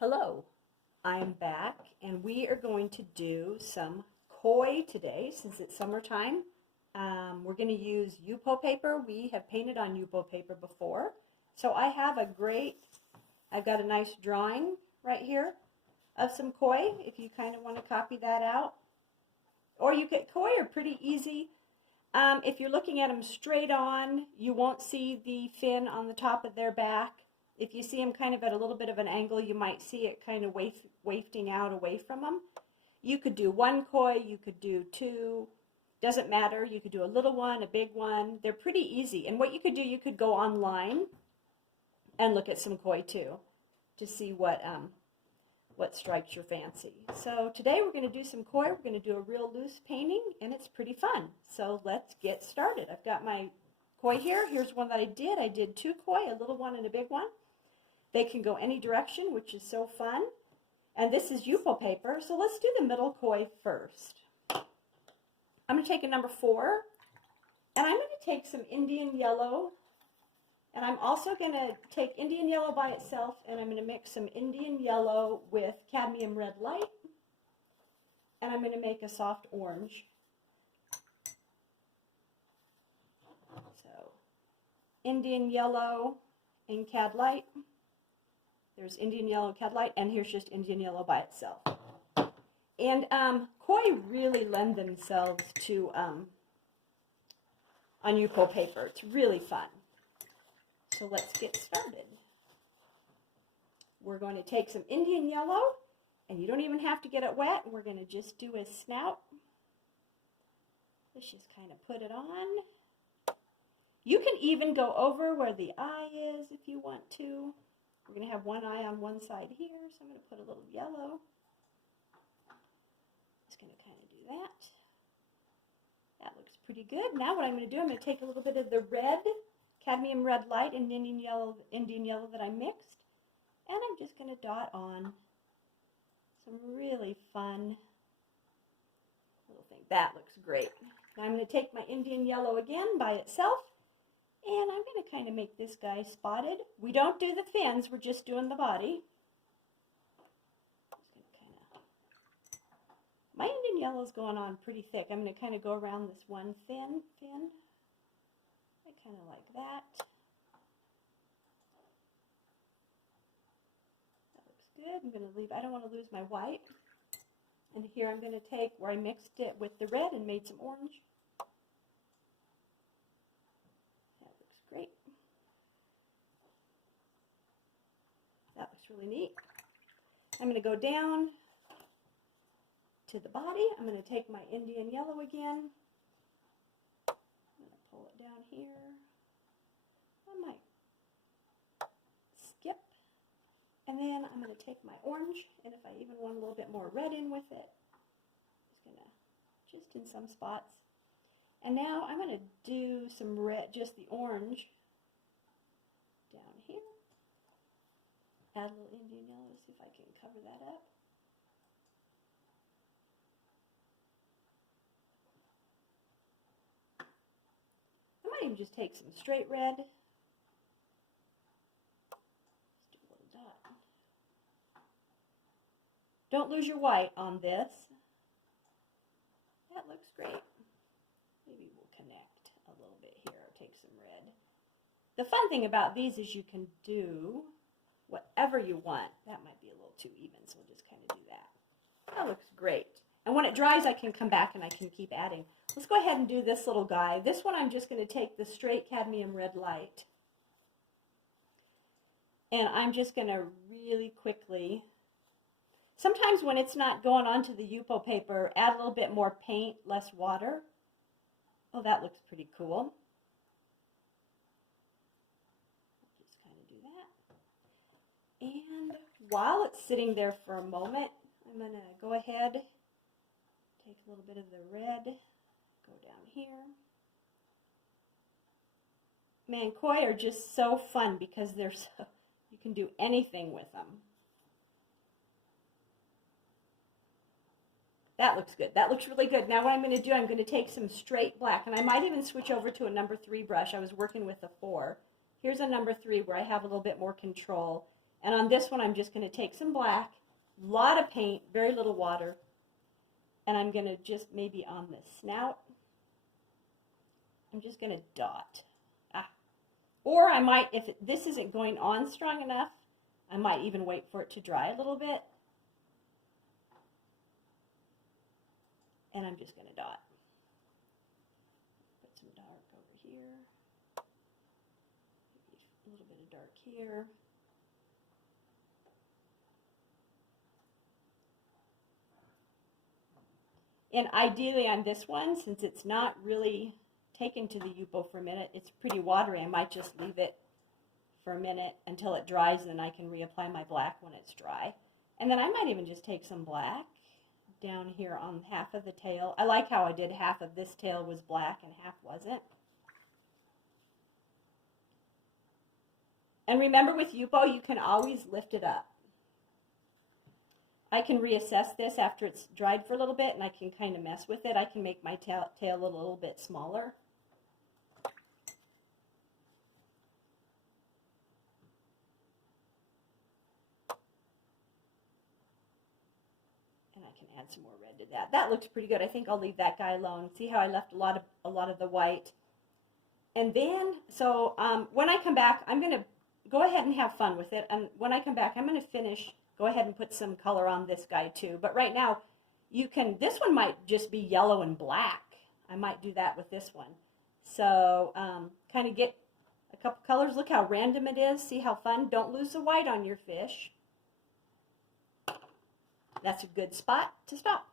Hello, I'm back and we are going to do some koi today since it's summertime. We're going to use Yupo paper. We have painted on Yupo paper before. So I've got a nice drawing right here of some koi if you kind of want to copy that out. Or koi are pretty easy. If you're looking at them straight on, you won't see the fin on the top of their back. If you see them kind of at a little bit of an angle, you might see it kind of wafting out away from them. You could do one koi, you could do two, doesn't matter. You could do a little one, a big one. They're pretty easy. And what you could do, you could go online and look at some koi too to see what strikes your fancy. So today we're going to do some koi. We're going to do a real loose painting, and it's pretty fun. So let's get started. I've got my koi here. Here's one that I did. I did two koi, a little one and a big one. They can go any direction, which is so fun. And this is Yupo paper, so let's do the middle koi first. I'm going to take a number 4, and I'm going to take some Indian yellow, and I'm also going to take Indian yellow by itself, and I'm going to mix some Indian yellow with cadmium red light, and I'm going to make a soft orange. So, Indian yellow and cad light. There's Indian yellow, cad light, and here's just Indian yellow by itself. And koi really lend themselves to on Yupo paper. It's really fun. So let's get started. We're going to take some Indian yellow, and you don't even have to get it wet. We're going to just do a snout. Let's just kind of put it on. You can even go over where the eye is if you want to. We're going to have one eye on one side here, so I'm going to put a little yellow. Just going to kind of do that. That looks pretty good. Now what I'm going to do, I'm going to take a little bit of the red, cadmium red light and Indian yellow that I mixed, and I'm just going to dot on some really fun little thing. That looks great. Now I'm going to take my Indian yellow again by itself, and I'm going to kind of make this guy spotted. We don't do the fins, we're just doing the body. My Indian yellow is going on pretty thick. I'm going to kind of go around this one fin. I kind of like that. That looks good. I'm going to leave, I don't want to lose my white. And here I'm going to take where I mixed it with the red and made some orange. That looks great. That looks really neat. I'm going to go down to the body. I'm going to take my Indian yellow again. I'm going to pull it down here. I might skip. And then I'm going to take my orange, and if I even want a little bit more red in with it, just in some spots. And now I'm going to do some red, just the orange down here. Add a little Indian yellow, see if I can cover that up. I might even just take some straight red. Just do a little dot. Don't lose your white on this. That looks great. Maybe we'll connect a little bit here, or take some red. The fun thing about these is you can do whatever you want. That might be a little too even, so we'll just kind of do that. That looks great. And when it dries, I can come back and I can keep adding. Let's go ahead and do this little guy. This one I'm just going to take the straight cadmium red light. And I'm just going to really quickly, sometimes when it's not going onto the Yupo paper, add a little bit more paint, less water. Oh, that looks pretty cool. Just kind of do that. And while it's sitting there for a moment, I'm going to go ahead, take a little bit of the red, go down here. Man, koi are just so fun because they're so, you can do anything with them. That looks good. That looks really good. Now what I'm going to do, I'm going to take some straight black, and I might even switch over to a number 3 brush. I was working with a 4. Here's a number 3 where I have a little bit more control. And on this one, I'm just going to take some black, a lot of paint, very little water, and I'm going to just maybe on the snout, I'm just going to dot. Or I might, if this isn't going on strong enough, I might even wait for it to dry a little bit. And I'm just going to dot. Put some dark over here. Maybe a little bit of dark here. And ideally on this one, since it's not really taken to the Yupo for a minute, it's pretty watery. I might just leave it for a minute until it dries, and then I can reapply my black when it's dry. And then I might even just take some black down here on half of the tail. I like how I did half of this tail was black and half wasn't. And remember with Yupo, you can always lift it up. I can reassess this after it's dried for a little bit, and I can kind of mess with it. I can make my tail a little bit smaller. And I can add some more red to that. That looks pretty good. I think I'll leave that guy alone. See how I left a lot of the white. And then, so when I come back, I'm going to go ahead and have fun with it. And when I come back, I'm going to finish. Go ahead and put some color on this guy too. But right now, you can, this one might just be yellow and black. I might do that with this one. So kind of get a couple colors. Look how random it is. See how fun? Don't lose the white on your fish. That's a good spot to stop.